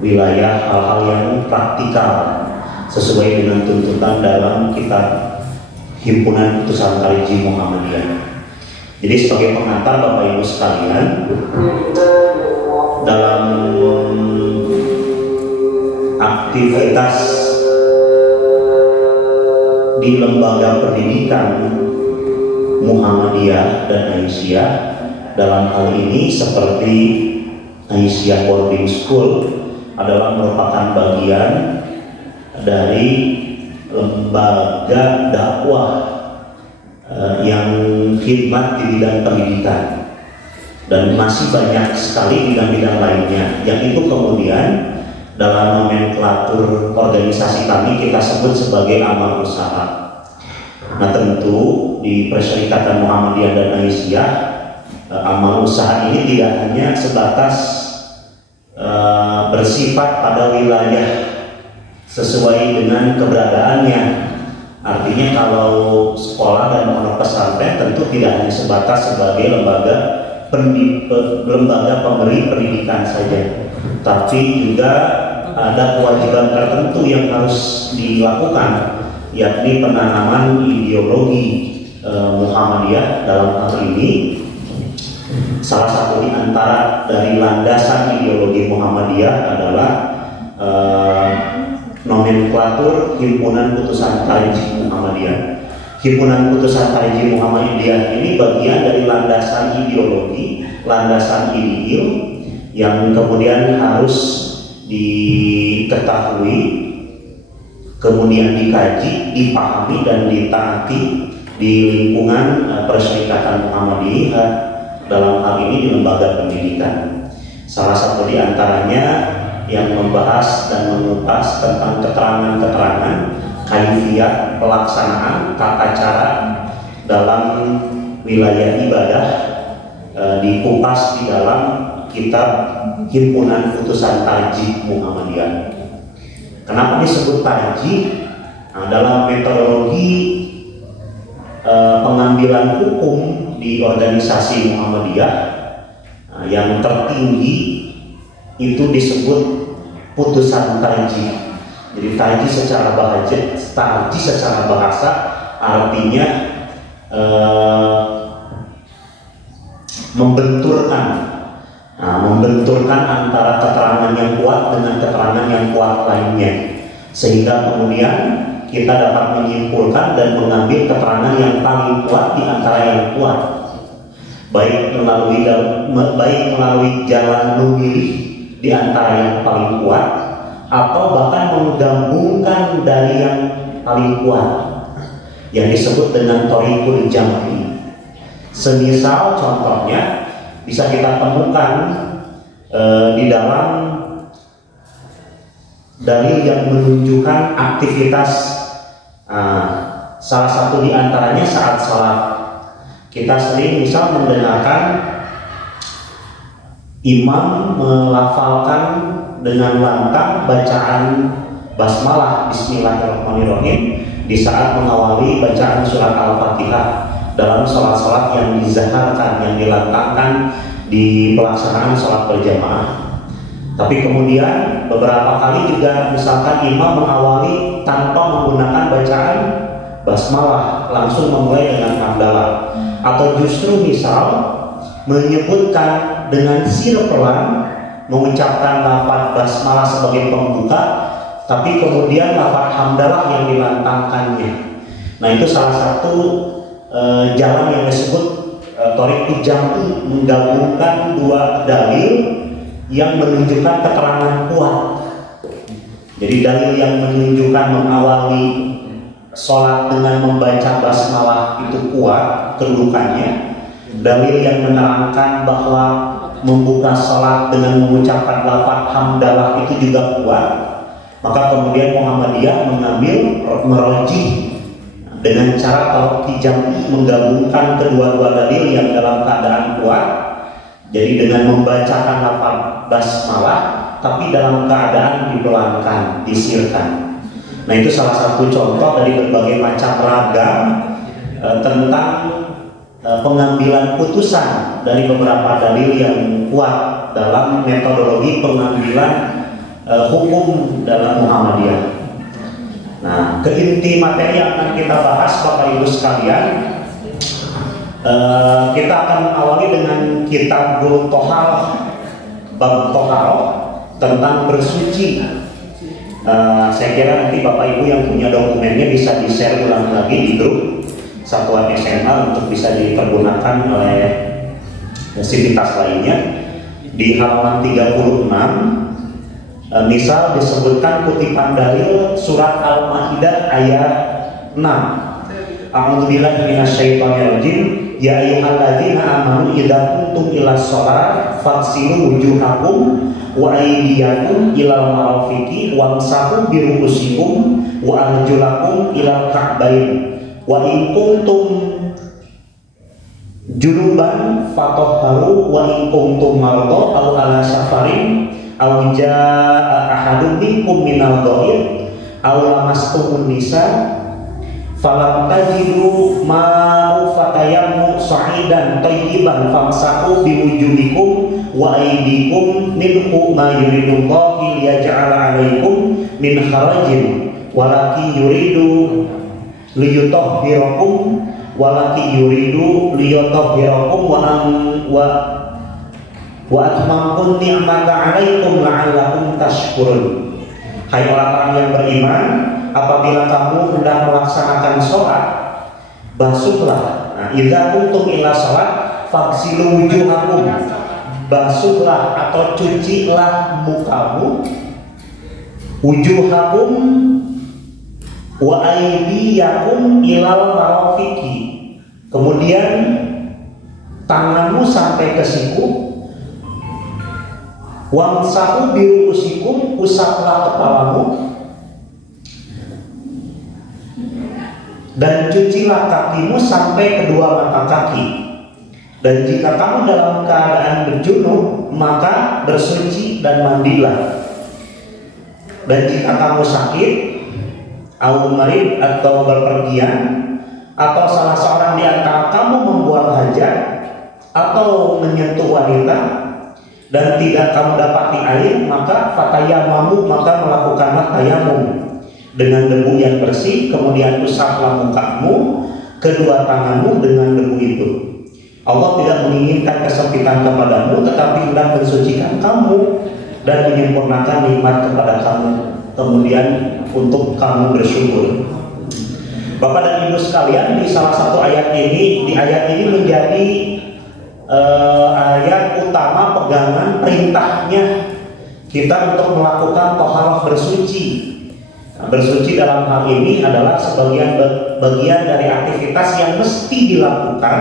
wilayah hal-hal yang praktikal sesuai dengan tuntutan dalam kitab Himpunan Putusan Parigi Muhammadiyah. Jadi sebagai pengantar Bapak Ibu sekalian, dalam aktivitas di lembaga pendidikan Muhammadiyah dan Aisyah, dalam hal ini seperti Aisyah Boarding School adalah merupakan bagian dari lembaga dakwah yang khidmat di bidang pendidikan, dan masih banyak sekali bidang-bidang lainnya yang itu kemudian dalam nomenklatur organisasi kami kita sebut sebagai amal usaha. Nah, tentu di Perserikatan Muhammadiyah dan Aisyah, amal usaha ini tidak hanya sebatas bersifat pada wilayah sesuai dengan keberadaannya. Artinya kalau sekolah dan pondok pesantren tentu tidak hanya sebatas sebagai lembaga pemberi pendidikan saja, tapi juga ada kewajiban tertentu yang harus dilakukan, yakni penanaman ideologi Muhammadiyah. Dalam hal ini salah satu di antara dari landasan ideologi Muhammadiyah adalah nomenklatur Himpunan Putusan Parigi Muhammadiyah. Himpunan Putusan Parigi Muhammadiyah ini bagian dari landasan ideologi, landasan ideal yang kemudian harus diketahui, kemudian dikaji, dipahami dan ditaati di lingkungan Perserikatan Muhammadiyah, dalam hal ini di lembaga pendidikan. Salah satu di antaranya yang membahas dan mengupas tentang keterangan-keterangan kaifiyat pelaksanaan tata cara dalam wilayah ibadah dikupas di dalam kitab Himpunan Putusan Parigi Muhammadiyah. Kenapa disebut Parigi? Nah, dalam metodologi pengambilan hukum di organisasi Muhammadiyah, yang tertinggi itu disebut putusan Parigi. Jadi Parigi secara bahasa artinya membenturkan antara keterangan yang kuat dengan keterangan yang kuat lainnya, sehingga kemudian kita dapat menyimpulkan dan mengambil keterangan yang paling kuat di antara yang kuat, baik melalui jalan memilih di antara yang paling kuat, atau bahkan menggabungkan dari yang paling kuat yang disebut dengan thoriqul jam'i. Semisal contohnya bisa kita temukan di dalam dalil yang menunjukkan aktivitas, salah satu di antaranya saat sholat. Kita sering misal mendengarkan imam melafalkan dengan lantang bacaan basmalah Bismillahirrahmanirrahim di saat mengawali bacaan surat Al-Fatihah dalam sholat-sholat yang dizaharkan, yang dilantangkan di pelaksanaan sholat berjamaah. Tapi kemudian beberapa kali juga misalkan imam mengawali tanpa menggunakan bacaan basmalah, langsung memulai dengan hamdalah, atau justru misal menyebutkan dengan sir pelan, mengucapkan lafaz basmalah sebagai pembuka, tapi kemudian lafaz hamdalah yang dilantangkannya. Nah, itu salah satu jalan yang disebut thoriqul jam'i, menggabungkan dua dalil yang menunjukkan keterangan kuat. Jadi dalil yang menunjukkan mengawali sholat dengan membaca basmalah itu kuat kedudukannya, dalil yang menerangkan bahwa membuka sholat dengan mengucapkan lafaz hamdalah itu juga kuat. Maka kemudian Muhammadiyah mengambil merojih dengan cara thoriqul jam'i, menggabungkan kedua-dua dalil yang dalam keadaan kuat. Jadi dengan membacakan lafaz basmalah tapi dalam keadaan dipelankan, disirkan. Nah, itu salah satu contoh dari berbagai macam ragam tentang pengambilan putusan dari beberapa dalil yang kuat dalam metodologi pengambilan hukum dalam Muhammadiyah. Nah, ke inti materi yang akan kita bahas Bapak Ibu sekalian, kita akan awali dengan Kitabul Toharoh, bab Toharoh tentang bersuci. Saya kira nanti Bapak Ibu yang punya dokumennya bisa di-share ulang lagi di grup satuan SMA untuk bisa dipergunakan oleh sivitas lainnya. Di halaman 36 misal disebutkan kutipan dalil surat Al-Maidah ayat 6. A'udzubillahi minasyaitonirrajim. Ya ayyuhalladzina amanu idza qumtum ilas shalah faghsilu wujuhakum wa aydiyakum ilal marafiqi wamsahu bi ru'usikum wa arjulakum ilal ka'bayn wa in kuntum junuban fatahharu wa in kuntum marda aw ala safarin aw jaa ahadun minkum minal ghaid aw lamastumun nisa falam tajidu ma'u fatayammu sa'idan thayyiban famsahu biwujuhikum wa aydikum minhu ma yuridullahu liyaj'ala 'alaikum min harajin walakin yuridu liyutahhirakum walaki yuridu liyutahhirakum wa atmamtu ni'mata 'alaikum la'allakum tashkurun. Hai orang-orang yang beriman, apabila kamu hendak melaksanakan sholat, basuhlah. Nah, idza qumtum ila sholat faghsilu wujuhakum, basuhlah atau cucilah mukamu, wujuhakum wa aydiyakum ilal marafiqi, kemudian tanganmu sampai ke siku, wamsahu biru'usikum, usaplah kepalamu, dan cucilah kakimu sampai kedua mata kaki. Dan jika kamu dalam keadaan berjunub, maka bersuci dan mandilah. Dan jika kamu sakit au marid atau berpergian, atau salah seorang di antara kamu membuang hajat atau menyentuh wanita dan tidak kamu dapati air, maka fatayamamu, maka melakukanlah tayamum dengan debu yang bersih, kemudian usaplah mukamu, kedua tanganmu dengan debu itu. Allah tidak menginginkan kesempitan kepadamu, tetapi hendak mensucikan kamu dan menyempurnakan nikmat kepada kamu, kemudian untuk kamu bersyukur. Bapak dan Ibu sekalian, di salah satu ayat ini, di ayat ini menjadi ayat utama pegangan perintahnya kita untuk melakukan toharoh bersuci. Bersuci dalam hal ini adalah bagian dari aktivitas yang mesti dilakukan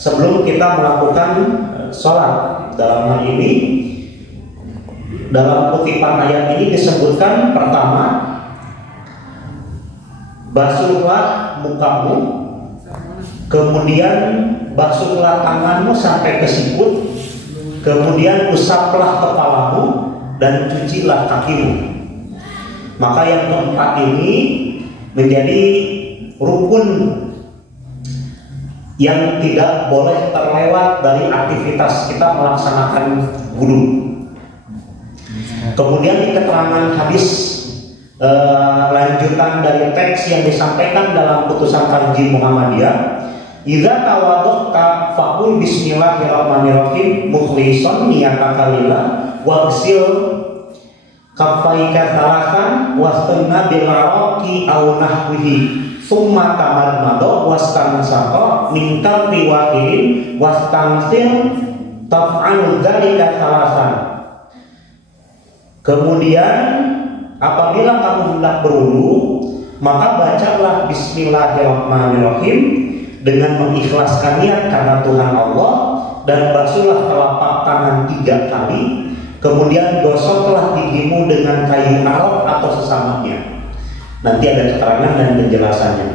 sebelum kita melakukan sholat. Dalam hal ini, dalam kutipan ayat ini disebutkan pertama, basuhlah mukamu, kemudian basuhlah tanganmu sampai ke sikut, kemudian usaplah kepalamu dan cucilah kakimu. Maka yang keempat ini menjadi rukun yang tidak boleh terlewat dari aktivitas kita melaksanakan wudu. Kemudian di keterangan hadis lanjutan dari teks yang disampaikan dalam putusan Tarjih Muhammadiyah, idza tawaddoka faqul bismillahirrahmanirrahim mukhlishan niyataka lillah waghsil kaffaika thalathan wastanna bil araqi aw nahwihi summa tamadmada wastansaqa min kalbi wahidin wastansir taf'alu dzalika thalathan. Kemudian apabila kamu hendak berwudu, maka bacalah bismillahirrahmanirrahim dengan mengikhlaskan niat karena Tuhan Allah, dan basuhlah telapak tangan 3 kali, kemudian gosoklah gigimu dengan kayu arok atau sesamanya. Nanti ada keterangan dan penjelasannya.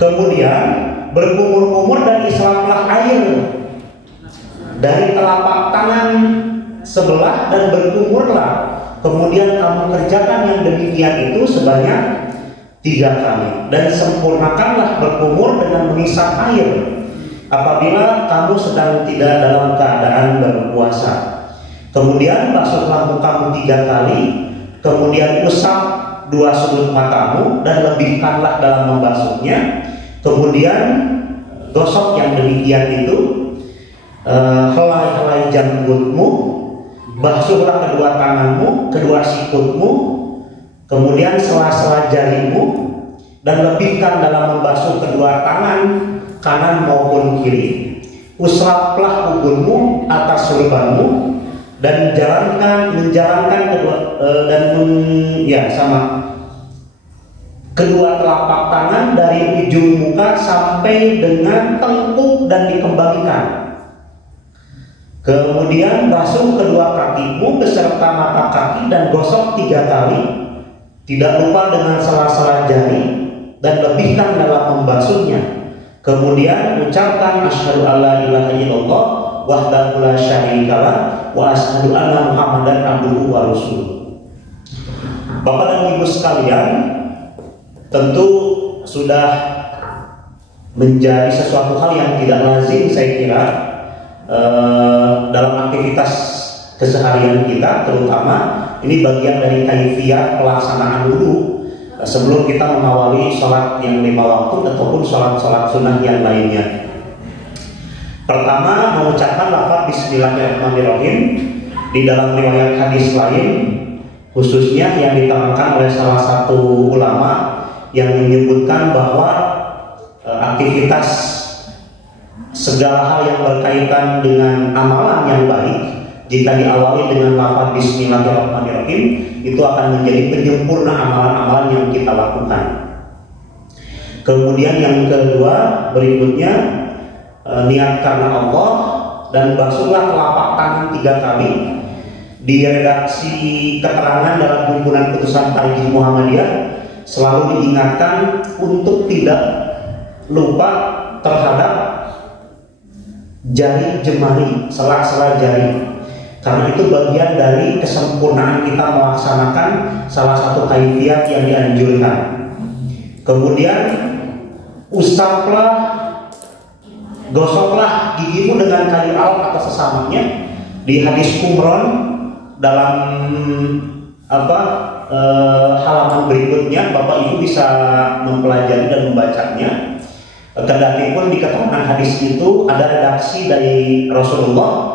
Kemudian berkumur-kumur dan isaplah air dari telapak tangan sebelah dan berkumurlah. Kemudian kamu kerjakan yang demikian itu sebanyak 3 kali, dan sempurnakanlah berkumur dengan mengisap air apabila kamu sedang tidak dalam keadaan berpuasa. Kemudian basuhlah mukamu 3 kali, kemudian usap 2 sudut matamu dan lebihkanlah dalam membasuhnya. Kemudian gosok yang demikian itu, helai-helai janggutmu, basuhlah kedua tanganmu, kedua sikutmu, kemudian sela-sela jarimu, dan lebihkan dalam membasuh kedua tangan kanan maupun kiri. Usaplah ubunmu atas surbanmu dan menjalankan kedua telapak tangan dari ujung muka sampai dengan tengkuk dan dikembalikan. Kemudian basuh kedua kakimu beserta mata kaki dan gosok 3 kali. Tidak lupa dengan sela-sela jari dan lebihkan dalam membasuhnya. Kemudian ucapkan asyhadu alla ilaha illallah wahdahu la syarikalah wa asyhadu anna muhammadan abduhu wa rasuluh. Bapak dan Ibu sekalian, tentu sudah menjadi sesuatu hal yang tidak lazim saya kira dalam aktivitas keseharian kita, terutama ini bagian dari kaifiyah pelaksanaan wudu sebelum kita mengawali sholat yang 5 waktu ataupun sholat sunnah yang lainnya. Pertama, mengucapkan lafaz Bismillahirrahmanirrahim. Di dalam riwayat hadis lain, khususnya yang diterangkan oleh salah satu ulama yang menyebutkan bahwa aktivitas segala hal yang berkaitan dengan amalan yang baik jika diawali dengan lafaz Bismillahirrahmanirrahim, itu akan menjadi penyempurna amalan-amalan yang kita lakukan. Kemudian yang kedua, berikutnya niat karena Allah dan basuhlah telapak tangan 3 kali. Di redaksi keterangan dalam himpunan putusan Tarjih Muhammadiyah selalu diingatkan untuk tidak lupa terhadap jari jemari, sela-sela jari. Karena itu bagian dari kesempurnaan kita melaksanakan salah satu kaifiyat yang dianjurkan. Kemudian usaplah, gosoklah gigimu dengan kayu alat atau sesamanya. Di hadis Umron dalam halaman berikutnya, Bapak Ibu bisa mempelajari dan membacanya. Kendati pun di keterangan hadis itu ada redaksi dari Rasulullah,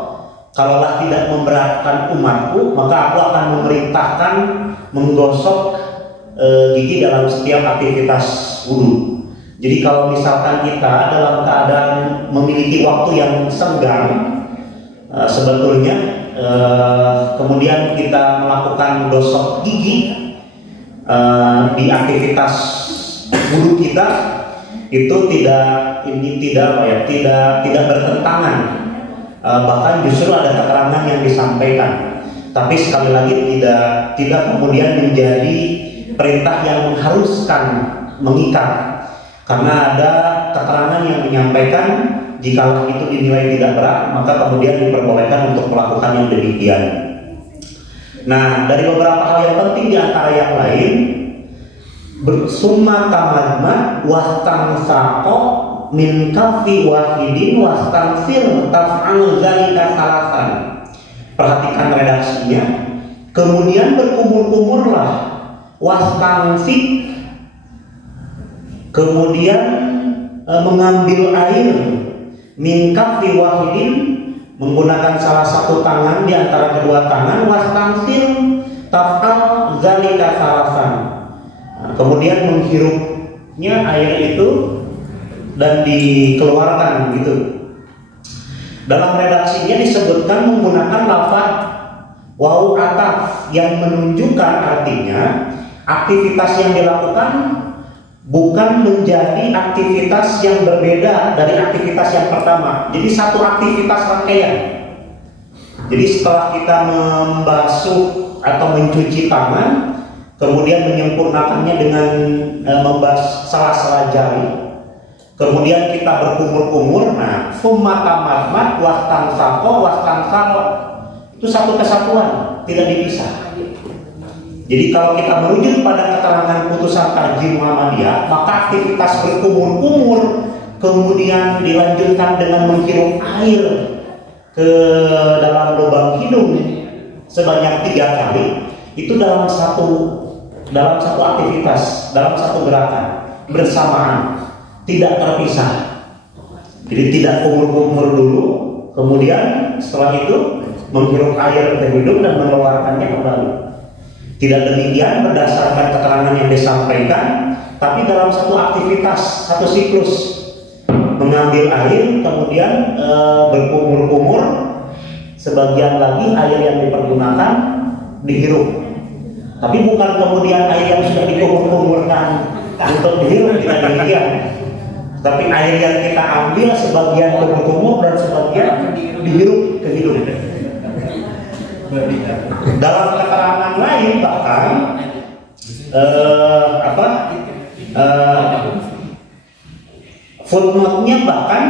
kalaulah tidak memberatkan umatku, maka aku akan memerintahkan menggosok gigi dalam setiap aktivitas wudu. Jadi kalau misalkan kita dalam keadaan memiliki waktu yang senggang, sebetulnya kemudian kita melakukan gosok gigi di aktivitas wudu kita, itu tidak bertentangan. Bahkan justru ada keterangan yang disampaikan. Tapi sekali lagi tidak kemudian menjadi perintah yang mengharuskan, mengikat. Karena ada keterangan yang menyampaikan jika itu dinilai tidak berat, maka kemudian diperbolehkan untuk melakukan yang demikian. Nah, dari beberapa hal yang penting di antara yang lain, bersumma tamadmad wastansaqo min kafi wahidin wastansir taf'al zalika salasan. Perhatikan redaksinya. Kemudian berkumur-kumurlah, wastansik, kemudian mengambil air, min kafi wahidin, menggunakan salah satu tangan di antara kedua tangan, wastansir taf'al zalika salasan. Kemudian menghirupnya air itu dan dikeluarkan gitu. Dalam redaksinya disebutkan menggunakan lafaz wawu ataf yang menunjukkan artinya aktivitas yang dilakukan bukan menjadi aktivitas yang berbeda dari aktivitas yang pertama. Jadi satu aktivitas rangkaian. Jadi setelah kita membasuh atau mencuci tangan, kemudian menyempurnakannya dengan membasuh sela-sela jari, kemudian kita berkumur-kumur. Nah, summa tamadmad wastansaqo wastansaro, itu satu kesatuan, tidak dipisah. Jadi kalau kita merujuk pada keterangan putusan Tarjih Muhammadiyah, maka aktivitas berkumur-kumur kemudian dilanjutkan dengan menghirup air ke dalam lubang hidung sebanyak 3 kali itu dalam satu aktivitas, dalam satu gerakan bersamaan, tidak terpisah. Jadi tidak kumur-kumur dulu, kemudian setelah itu menghirup air ke hidung dan mengeluarkannya kembali. Tidak demikian berdasarkan keterangan yang disampaikan, tapi dalam satu aktivitas, satu siklus, mengambil air kemudian berkumur-kumur, sebagian lagi air yang dipergunakan dihirup. Tapi bukan kemudian air yang sudah dikumur-kumurkan untuk dihirup, tidak demikian. Tapi air yang kita ambil sebagian kumur-kumur dan sebagian dihirup ke hidung. Dalam keterangan lain bahkan footnote-nya bahkan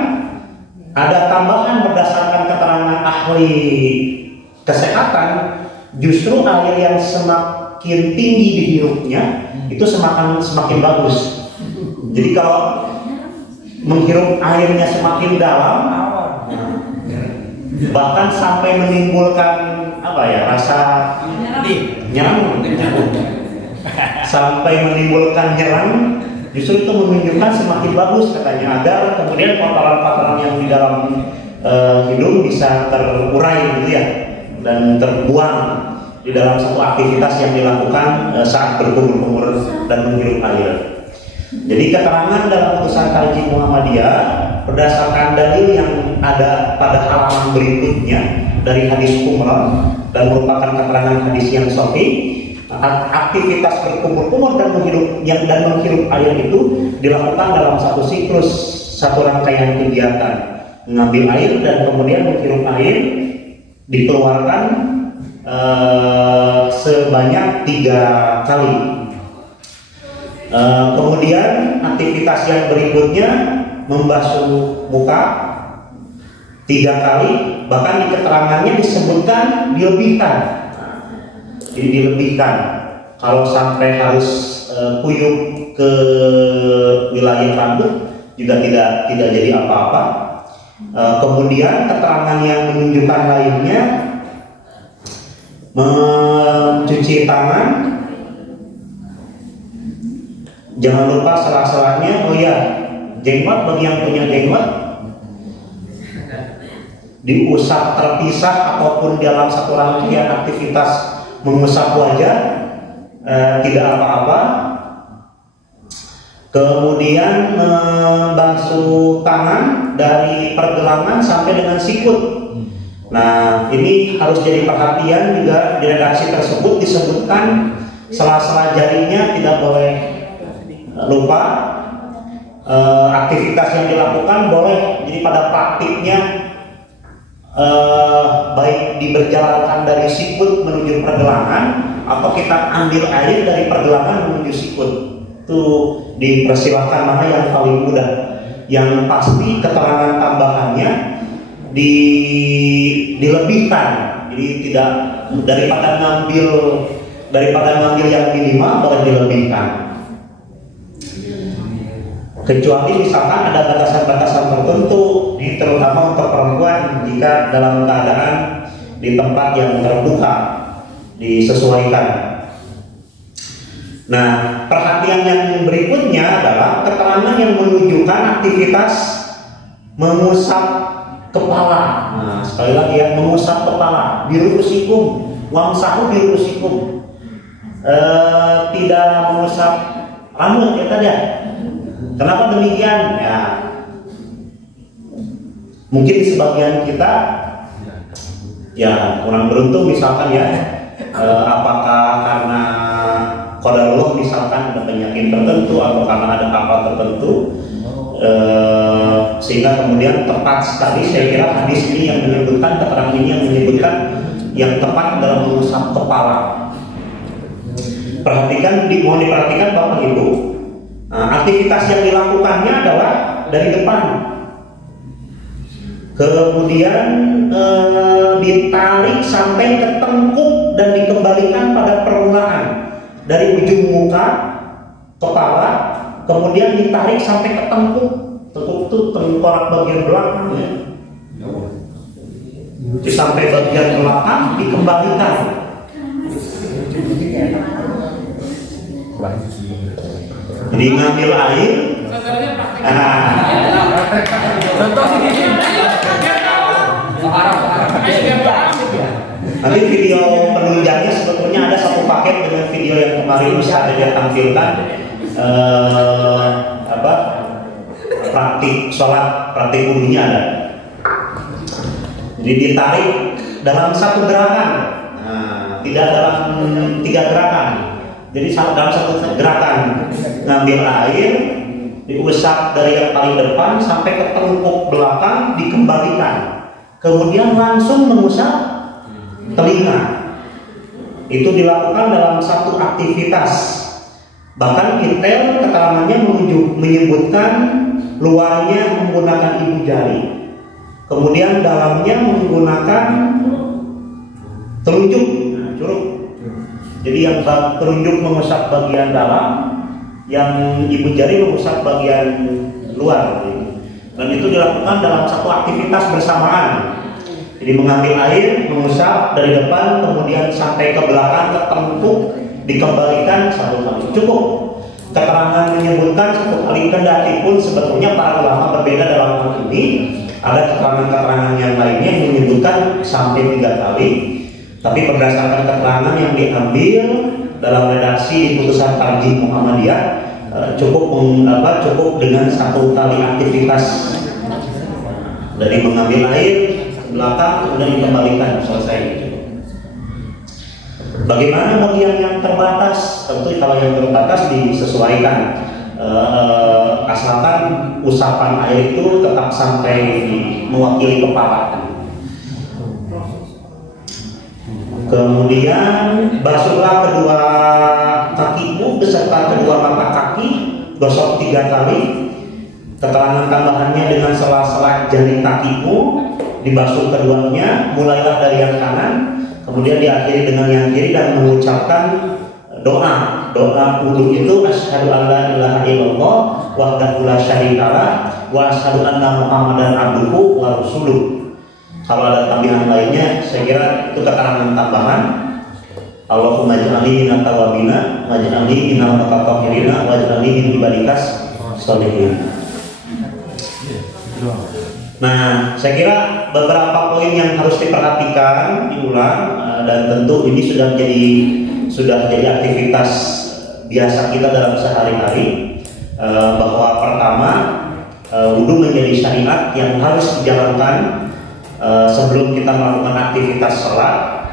ada tambahan berdasarkan keterangan ahli kesehatan, justru air yang semakin tinggi dihirupnya itu semakin bagus. Jadi kalau menghirup airnya semakin dalam, bahkan sampai menimbulkan rasa nyerang, sampai menimbulkan nyerang, justru itu menunjukkan semakin bagus katanya, agar kemudian kotoran-kotoran yang di dalam hidung bisa terurai gitu ya, dan terbuang di dalam satu aktivitas yang dilakukan saat berkumur-kumur dan menghirup air. Jadi keterangan dalam putusan Kaji Muhammadiyah berdasarkan dalil yang ada pada halaman berikutnya dari hadis Umrah dan merupakan keterangan hadis yang sahih, aktivitas berkumur-kumur dan menghirup air itu dilakukan dalam satu siklus, satu rangkaian kegiatan, mengambil air dan kemudian menghirup air, dikeluarkan sebanyak 3 kali. Kemudian aktivitas yang berikutnya membasuh muka 3 kali, bahkan di keterangannya disebutkan dilebihkan. Jadi dilebihkan, kalau sampai harus kuyup ke wilayah rambut juga tidak jadi apa-apa. Kemudian keterangan yang menunjukkan lainnya, mencuci tangan, jangan lupa sela-selanya. Oh ya, jenggot, bagi yang punya jenggot diusap terpisah ataupun dalam satu rangkaian aktivitas mengusap wajah, tidak apa-apa. Kemudian membasuh tangan dari pergelangan sampai dengan sikut. Nah, ini harus jadi perhatian juga. Di redaksi tersebut disebutkan sela-sela jarinya tidak boleh lupa. Aktivitas yang dilakukan boleh. Jadi pada praktiknya baik diberjalankan dari sikut menuju pergelangan atau kita ambil air dari pergelangan menuju sikut, itu dipersilahkan, mana yang paling mudah. Yang pasti keterangan tambahannya dilebihkan, jadi tidak daripada ngambil yang minimal boleh dilebihkan. Kecuali misalkan ada batasan-batasan tertentu, terutama untuk perempuan, jika dalam keadaan di tempat yang terbuka, disesuaikan. Nah, perhatian yang berikutnya adalah keterangan yang menunjukkan aktivitas mengusap kepala. Nah, sekali lagi ya, mengusap kepala, birusikum, wamsahu birusikum. Tidak mengusap rambut ya tadi ya. Kenapa demikian? Ya, mungkin sebagian kita ya kurang beruntung misalkan ya, apakah karena qadarullah misalkan ada penyakit tertentu atau karena ada kapal tertentu, sehingga kemudian tepat sekali saya kira hadis ini yang menyebutkan, keterangan ini yang menyebutkan yang tepat dalam mengusap kepala. Mohon diperhatikan Bapak Ibu. Aktivitas yang dilakukannya adalah dari depan, kemudian ditarik sampai ke tengkuk dan dikembalikan pada permulaan dari ujung muka, kepala, kemudian ditarik sampai ke tengkuk. Tengkuk itu tengkorak bagian belakang ya. Sampai bagian belakang dikembalikan. Jadi ngambil air. Contoh sini. Nanti video penunjangnya sebetulnya ada satu paket dengan video yang kemarin bisa ada tampilkan praktik sholat, praktik wudunya ada. Jadi ditarik dalam satu gerakan, tidak dalam 3 gerakan. Jadi dalam satu gerakan ngambil air, diusap dari yang paling depan sampai ke tengkuk belakang, dikembalikan, kemudian langsung mengusap telinga. Itu dilakukan dalam satu aktivitas. Bahkan detail keterangannya menyebutkan luarnya menggunakan ibu jari, kemudian dalamnya menggunakan telunjuk, curug. Jadi yang telunjuk mengusap bagian dalam, yang ibu jari mengusap bagian luar. Dan itu dilakukan dalam satu aktivitas bersamaan. Jadi mengambil air, mengusap dari depan, kemudian sampai ke belakang, ke tengkuk, dikembalikan 1 kali. Cukup. Keterangan menyebutkan 1 kali, kendati pun sebetulnya para ulama berbeda dalam hal ini. Ada keterangan-keterangan yang lainnya yang menyebutkan sampai 3 kali. Tapi berdasarkan keterangan yang diambil dalam redaksi di putusan Tarjih Muhammadiyah, cukup dengan 1 kali aktivitas dari mengambil air belakang kemudian dikembalikan, selesai. Bagaimana bagian yang terbatas? Tentu kalau yang terbatas disesuaikan, asalkan usapan air itu tetap sampai mewakili kepala. Kemudian basuhlah kedua kakimu beserta kedua mata kaki, gosok 3 kali. Keterangan tambahannya dengan sela-sela jari kakimu dibasuh keduanya, mulailah dari yang kanan, kemudian diakhiri dengan yang kiri dan mengucapkan doa. Doa wudu itu asyhadu an la ilaha illallah wahdahu la syarikalah wa asyhadu anna muhammadan abduhu wa rasuluh. Kalau ada tambahan lainnya, saya kira itu keterangan tambahan. Allahumma ij'alni minat tawabina waj'alni minal mutatahhirina waj'alni min ibadikas sholihin. Nah, saya kira beberapa poin yang harus diperhatikan diulang, dan tentu ini sudah jadi aktivitas biasa kita dalam sehari-hari, bahwa pertama, wudu menjadi syariat yang harus dijalankan sebelum kita melakukan aktivitas sholat.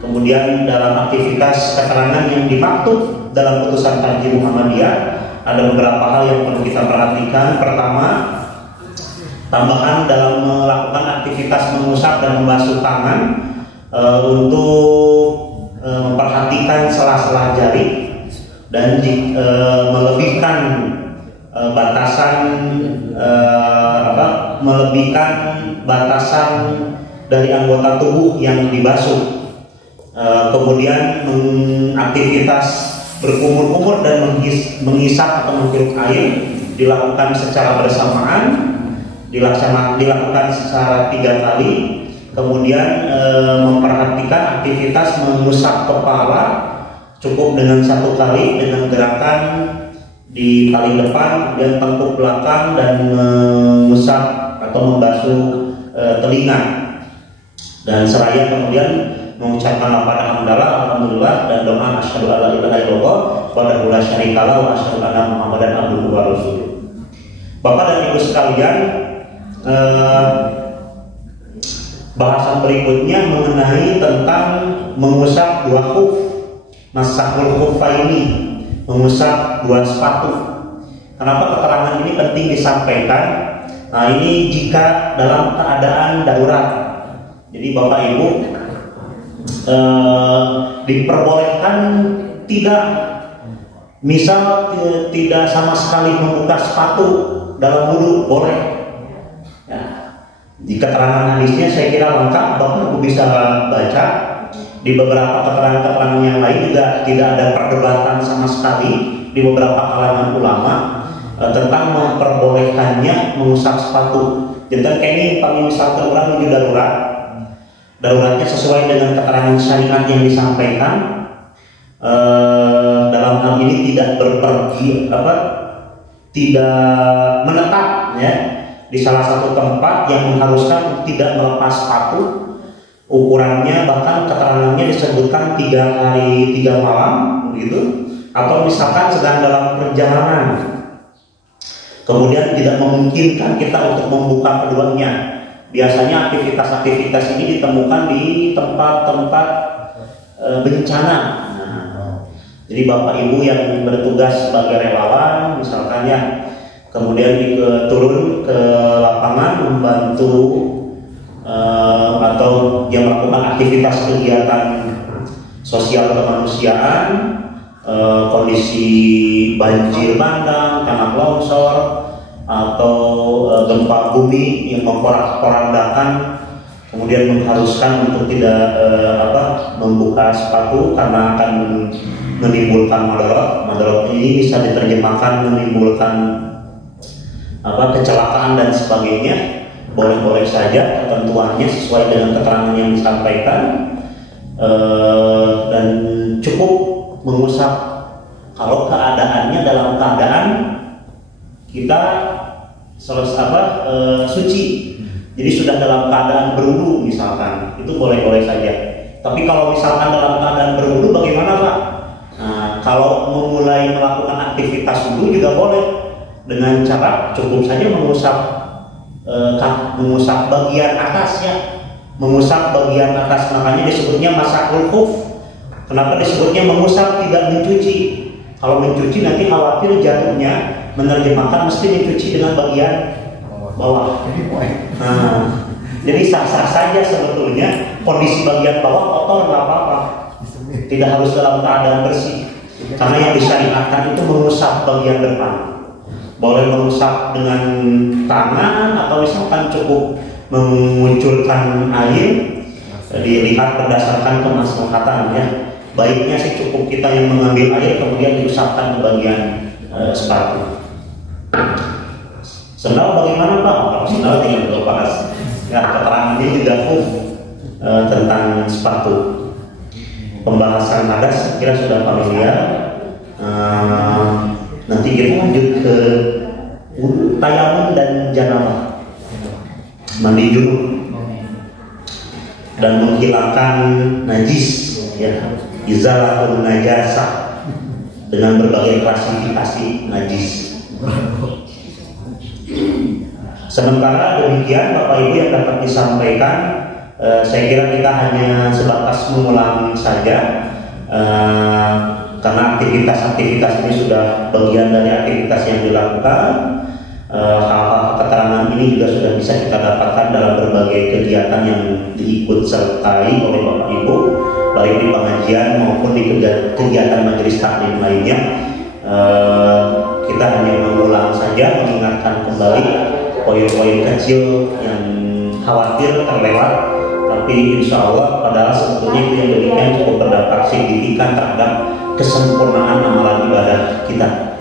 Kemudian dalam aktivitas keterangan yang dimaksud dalam putusan Tarjih Muhammadiyah ada beberapa hal yang perlu kita perhatikan. Pertama, tambahan dalam melakukan aktivitas mengusap dan membasuh tangan, untuk memperhatikan sela-sela jari dan melebihkan batasan dari anggota tubuh yang dibasuh. Kemudian aktivitas berkumur-kumur dan mengisap atau menghirup air dilakukan secara bersamaan, dilakukan secara 3 kali. Kemudian memperhatikan aktivitas mengusap kepala cukup dengan 1 kali dengan gerakan di paling depan, kemudian tengkuk belakang dan mengusap atau membasuh telinga, dan seraya kemudian mengucapkan lafaz hamdalah, alhamdulillah, dan doa asyhadu an la ilaha illallah wahdahu la syarikalah wa asyhadu anna muhammadan abduhu wa rasuluh. Bapak dan Ibu sekalian, bahasan berikutnya mengenai tentang mengusap 2 khuf, masahul khufaini, mengusap 2 sepatu. Kenapa keterangan ini penting disampaikan? Nah, ini jika dalam keadaan darurat. Jadi Bapak Ibu diperbolehkan tidak sama sekali membuka sepatu dalam wudu, boleh. Ya. Di keterangan hadisnya saya kira lengkap, Bapak Ibu bisa baca. Di beberapa keterangan-keterangan yang lain juga tidak ada perdebatan sama sekali di beberapa kalangan ulama tentang memperbolehkannya mengusap sepatu. Jadi kayaknya kami misalkan orang menuju daruratnya sesuai dengan keterangan syariat yang disampaikan, dalam hal ini tidak berpergi tidak menetap ya di salah satu tempat yang mengharuskan tidak melepas sepatu. Ukurannya bahkan keterangannya disebutkan 3 hari 3 malam begitu, atau misalkan sedang dalam perjalanan kemudian tidak memungkinkan kita untuk membuka keduanya. Biasanya aktivitas-aktivitas ini ditemukan di tempat-tempat bencana. Jadi Bapak Ibu yang bertugas sebagai relawan misalkan ya, kemudian turun ke lapangan membantu atau yang melakukan aktivitas kegiatan sosial kemanusiaan, kondisi banjir bandang, tanah longsor, atau gempa bumi yang memporak-porandakan, kemudian mengharuskan untuk tidak membuka sepatu karena akan menimbulkan madarat. Madarat ini bisa diterjemahkan menimbulkan kecelakaan dan sebagainya. Boleh-boleh saja ketentuannya sesuai dengan keterangan yang disampaikan, dan cukup mengusap kalau keadaannya dalam keadaan kita suci. Jadi sudah dalam keadaan berwudu misalkan, itu boleh-boleh saja. Tapi kalau misalkan dalam keadaan berwudu bagaimana Pak? Nah, kalau memulai melakukan aktivitas wudu juga boleh dengan cara cukup saja mengusap bagian atas ya, mengusap bagian atas, makanya disebutnya masahul khuf. Kenapa disebutnya mengusap tidak mencuci? Kalau mencuci nanti khawatir jatuhnya menerjemahkan mesti mencuci dengan bagian bawah. Nah, jadi sah-sah saja sebetulnya kondisi bagian bawah kotor nggak apa-apa, tidak harus dalam keadaan bersih. Karena yang disyariatkan itu mengusap bagian depan. Boleh mengusap dengan tangan atau misalkan cukup memunculkan air, dilihat berdasarkan kemaslahatan ya. Baiknya sih cukup kita yang mengambil air kemudian diusapkan ke bagian sepatu. Sendal bagaimana Pak? Kalau sendal tinggal dilepas. Ya, keterangannya juga tentang sepatu. Pembahasan hadas kira sudah familiar. Nanti kita lanjut ke tayamum dan janabah, mandi junub dan menghilangkan najis ya, izalatul najasah dengan berbagai klasifikasi najis. Sementara demikian Bapak Ibu yang dapat disampaikan, saya kira kita hanya sebatas mengulang saja, karena aktivitas-aktivitas ini sudah bagian dari aktivitas yang dilakukan. Hal-hal keterangan ini juga sudah bisa kita dapatkan dalam berbagai kegiatan yang diikut sertai oleh Bapak Ibu, baik di pengajian maupun di kegiatan majelis taklim lainnya. Kita hanya mengulang saja, mengingatkan kembali poin-poin kecil yang khawatir terlewat, tapi insya Allah padahal sebetulnya itu yang demikian cukup berdampak signifikan terhadap kesempurnaan amalan ibadah kita.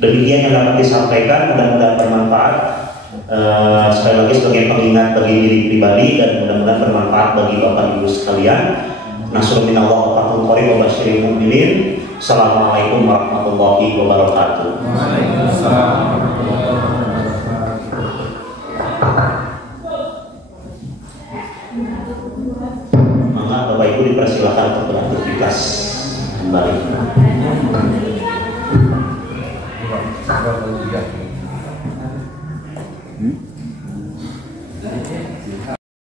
Demikian yang dapat disampaikan, mudah-mudahan bermanfaat. Sekali lagi sebagai pengingat bagi diri pribadi dan mudah-mudahan bermanfaat bagi Bapak Ibu sekalian. Nasrul minallah wa fathun qarib wa basyiril mu'minin. Assalamualaikum warahmatullahi wabarakatuh. Waalaikumsalam. Maka Bapak Ibu dipersilakan untuk beraktivitas kembali.